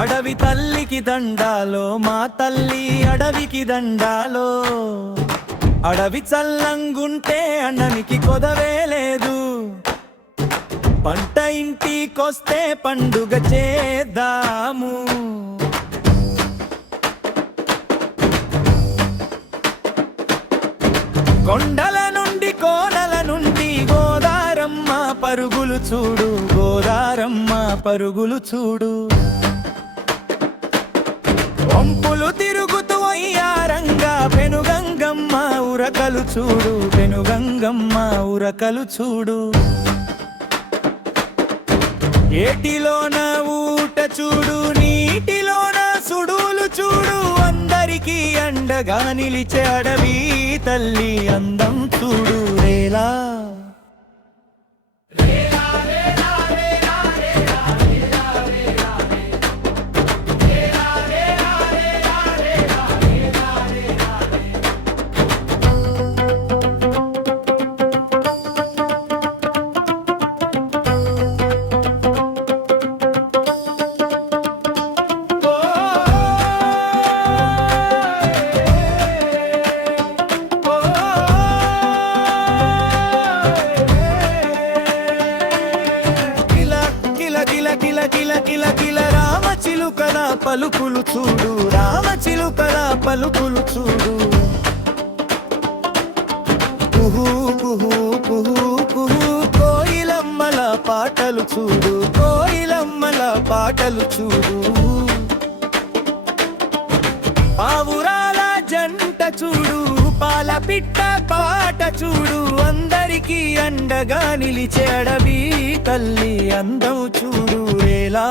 అడవి తల్లికి దండాలో మా తల్లి అడవికి దండాలో అడవి చల్లంగుంటే అన్నానికి కొదవే లేదు పంట ఇంటికొస్తే పండుగ చేద్దాము కొండల నుండి కోనల నుండి గోదారమ్మ పరుగులు చూడు గోదారమ్మ పరుగులు చూడు వంపులు తిరుగుతూ అయ్యారంగా పెనుగంగమ్మ ఉరకలు చూడు పెనుగంగమ్మ ఉరకలు చూడు ఏటిలోన ఊట చూడు నీటిలోన సుడులు చూడు అందరికీ అండగా నిలిచే అడవి తల్లి అందం చూడు రేలా రామచిలుకల పలుకులు చూడు రామచిలుకల పలుకులు చూడు కుహు కుహు కుహు కుహు కోయిలమ్మల పాటలు చూడు కోయిలమ్మల పాటలు చూడు పావురాల జంట చూడు పాల పిట్ట పాట చూడు అందరికీ అండగా నిలిచే అడవి తల్లి అందం చూడు రేలా